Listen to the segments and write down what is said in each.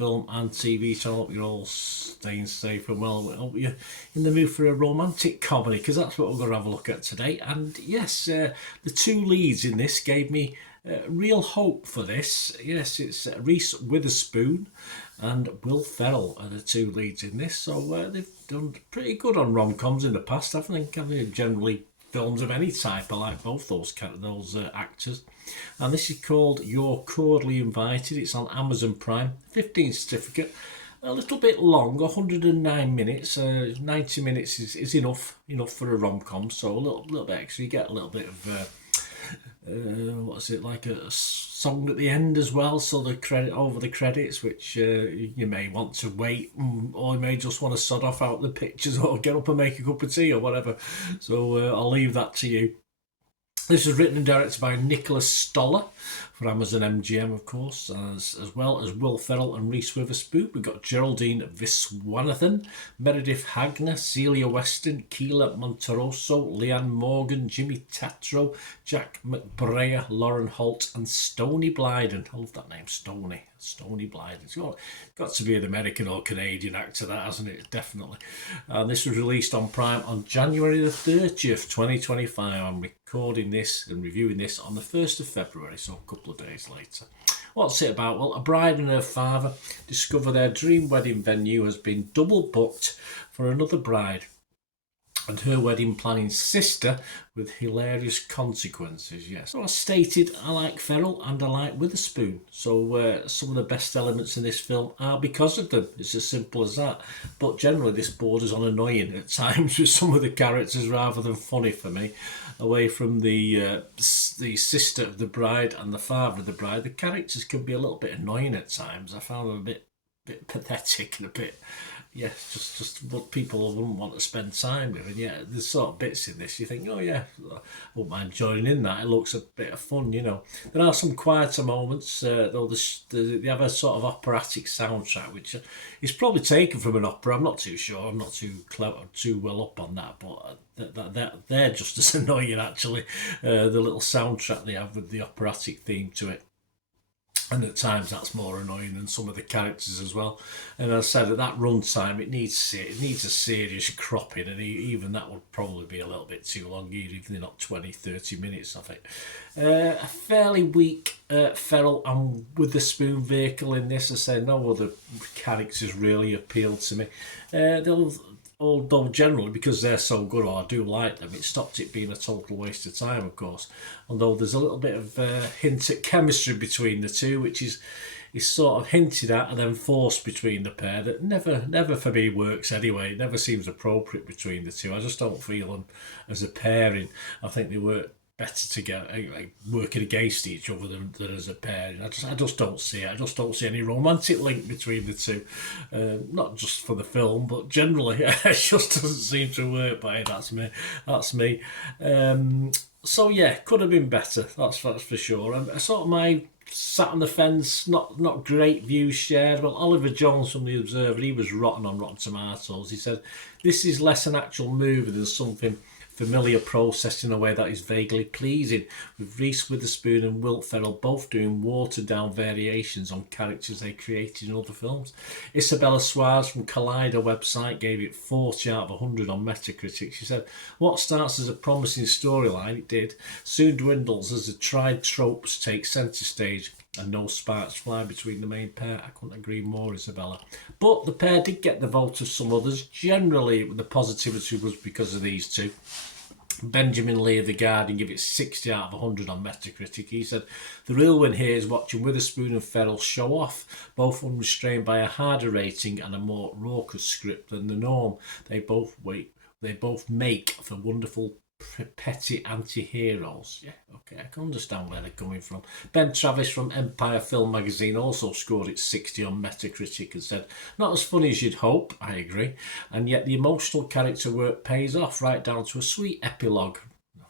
film and TV, so I hope you're all staying safe and well. I hope you're in the mood for a romantic comedy, because that's what we're going to have a look at today. And yes, the two leads in this gave me real hope for this. Yes, it's Reece Witherspoon and Will Ferrell are the two leads in this. So they've done pretty good on rom-coms in the past, haven't they? Generally, films of any type. I like both those actors. And this is called You're Cordially Invited. It's on Amazon Prime. 15 certificate. A little bit long, 109 minutes. 90 minutes is enough for a rom-com. So a little bit extra. You get a little bit of like a song at the end as well, so the credit over the credits, which you may want to wait, or you may just want to sod off out the pictures or get up and make a cup of tea or whatever. So I'll leave that to you. This was written and directed by Nicholas Stoller for Amazon MGM, of course, as well as Will Ferrell and Reece Witherspoon. We've got Geraldine Viswanathan, Meredith Hagner, Celia Weston, Keela Monteroso, Leanne Morgan, Jimmy Tatro, Jack McBrayer, Lauren Holt, and Stoney Blyden. I love that name, Stoney Blyden. It's got to be an American or Canadian actor, that, hasn't it? Definitely. And this was released on Prime on January the 30th, 2025. I'm recording this and reviewing this on the 1st of February, so a couple of days later. What's it about? Well, a bride and her father discover their dream wedding venue has been double booked for another bride and her wedding planning sister with hilarious consequences. Yes. So as stated, I like Ferrell and I like Witherspoon. So some of the best elements in this film are because of them. It's as simple as that. But generally this borders on annoying at times with some of the characters rather than funny for me. Away from the sister of the bride and the father of the bride, the characters can be a little bit annoying at times. I found them a bit pathetic and a bit, just what people wouldn't want to spend time with. And there's sort of bits in this you think, oh yeah, I wouldn't mind joining in that. It looks a bit of fun, There are some quieter moments, though they have a sort of operatic soundtrack, which is probably taken from an opera. I'm not too sure. I'm not too well up on that, but they're just as annoying, actually. The little soundtrack they have with the operatic theme to it. And at times that's more annoying than some of the characters as well. And as I said, at that runtime, it needs a serious cropping, and even that would probably be a little bit too long, even if they're not 20-30 minutes, I think. A fairly weak Ferrell and Witherspoon vehicle in this. I say no other characters really appealed to me. Although generally, because they're so good, or I do like them, it stopped it being a total waste of time, of course. Although there's a little bit of hint at chemistry between the two, which is sort of hinted at and then forced between the pair, that never for me works anyway. It never seems appropriate between the two. I just don't feel them as a pairing. I think they work better together, like working against each other than as a pair. I just don't see it. I just don't see any romantic link between the two. Not just for the film, but generally, it just doesn't seem to work. But hey, that's me. So yeah, could have been better. That's for sure. Sort of my sat on the fence. Not great views shared. Well, Oliver Jones from The Observer, he was rotten on Rotten Tomatoes. He said this is less an actual movie than something familiar processed in a way that is vaguely pleasing, with Reece Witherspoon and Will Ferrell both doing watered-down variations on characters they created in other films. Isabella Suarez from Collider website gave it 40 out of 100 on Metacritic. She said, what starts as a promising storyline, it did, soon dwindles as the tried tropes take centre stage and no sparks fly between the main pair. I couldn't agree more, Isabella. But the pair did get the vote of some others. Generally, the positivity was because of these two. Benjamin Lee of The Guardian gave it 60 out of 100 on Metacritic. He said, the real win here is watching Witherspoon and Ferrell show off, both unrestrained by a harder rating and a more raucous script than the norm. They both make for wonderful petty anti-heroes. Yeah, okay, I can understand where they're coming from. Ben Travis from Empire Film Magazine also scored it 60 on Metacritic and said, not as funny as you'd hope, I agree, and yet the emotional character work pays off right down to a sweet epilogue.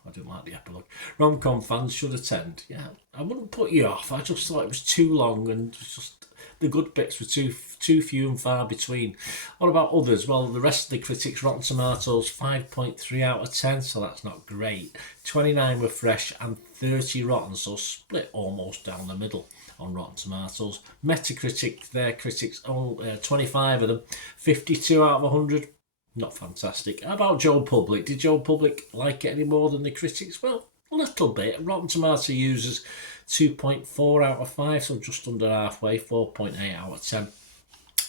I didn't like the epilogue. Rom-com fans should attend. Yeah, I wouldn't put you off. I just thought it was too long and just the good bits were too few and far between. What about others? Well, the rest of the critics, Rotten Tomatoes, 5.3 out of 10, so that's not great. 29 were fresh and 30 rotten, so split almost down the middle. on Rotten Tomatoes. Metacritic, their critics, 25 of them, 52 out of 100. Not fantastic. How about Joe Public? Did Joe Public like it any more than the critics? Well, a little bit. Rotten Tomato users 2.4 out of 5, so just under halfway, 4.8 out of 10.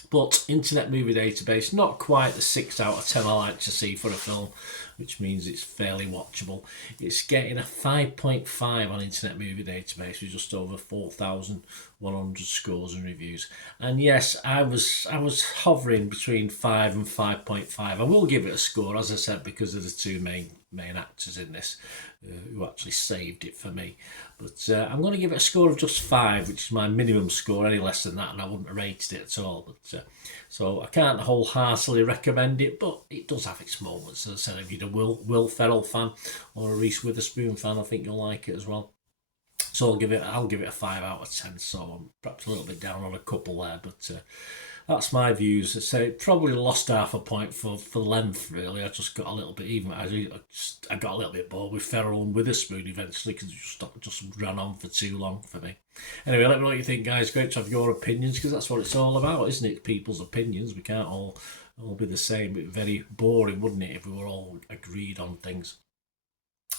But Internet Movie Database, not quite the 6 out of 10 I like to see for a film, which means it's fairly watchable. It's getting a 5.5 on Internet Movie Database with just over 4,100 scores and reviews. And yes, I was hovering between 5 and 5.5. I will give it a score, as I said, because of the two main actors in this who actually saved it for me. But I'm going to give it a score of just 5, which is my minimum score. Any less than that and I wouldn't have rated it at all. But so I can't wholeheartedly recommend it, but it does have its moments. As I said, if you're a Will Ferrell fan or a Reece Witherspoon fan, I think you'll like it as well. So I'll give it a 5 out of 10. So I'm perhaps a little bit down on a couple there, but that's my views. I say it probably lost half a point for length, really. I just got a little bit even. I got a little bit bored with Ferrell and Witherspoon eventually because it just ran on for too long for me. Anyway, let me know what you think, guys. Great to have your opinions because that's what it's all about, isn't it? People's opinions. We can't all be the same. It'd be very boring, wouldn't it, if we were all agreed on things?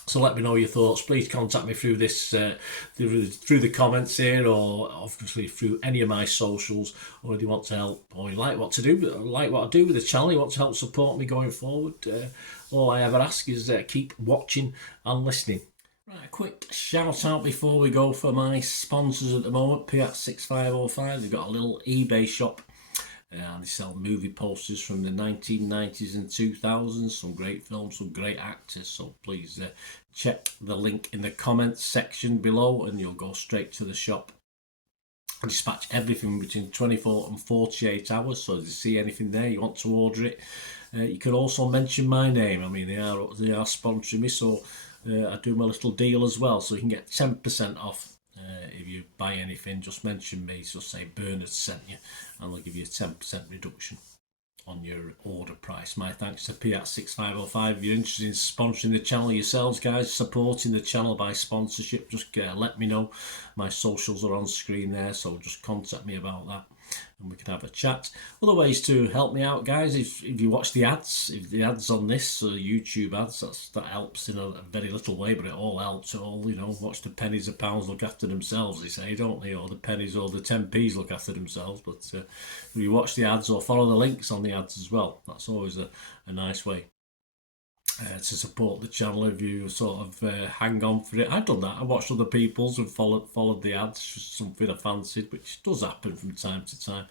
So let me know your thoughts. Please contact me through this, through the comments here, or obviously through any of my socials. Or if you want to help, or you like what I do with the channel, you want to help support me going forward. All I ever ask is keep watching and listening. Right, a quick shout out before we go for my sponsors at the moment. Piat6505. They've got a little eBay shop. And they sell movie posters from the 1990s and 2000s. Some great films, some great actors. So please check the link in the comments section below and you'll go straight to the shop. I dispatch everything between 24 and 48 hours. So if you see anything there, you want to order it, you can also mention my name. I mean, they are sponsoring me, so I do my little deal as well. So you can get 10% off. If you buy anything, just mention me, so say Bernard sent you, and they'll give you a 10% reduction on your order price. My thanks to Piat6505. If you're interested in sponsoring the channel yourselves, guys, supporting the channel by sponsorship, just let me know. My socials are on screen there, so just contact me about that and we can have a chat. Other ways to help me out, guys, if you watch the ads, if the ads on this YouTube ads, that helps in a very little way, but it all helps. It all, watch the pennies and pounds look after themselves, they say, don't they? Or the pennies or the 10p's look after themselves. But if you watch the ads or follow the links on the ads as well, that's always a nice way to support the channel. If you sort of hang on for it, I've done that. I watched other people's and followed the ads, something I fancied, which does happen from time to time.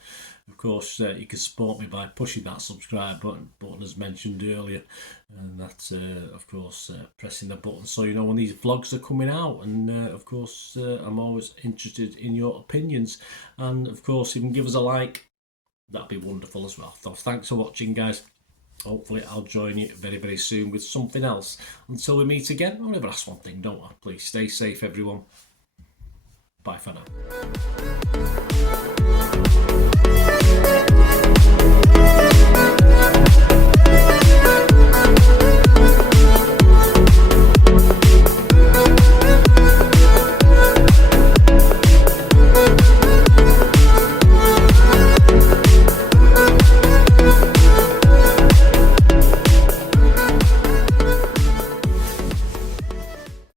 Of course, you can support me by pushing that subscribe button as mentioned earlier, and that's of course pressing the button so you know when these vlogs are coming out. And of course I'm always interested in your opinions, and of course if you can give us a like, that'd be wonderful as well. So thanks for watching, guys. Hopefully I'll join you very, very soon with something else. Until we meet again, I'll never ask one thing, don't I? Please stay safe, everyone. Bye for now.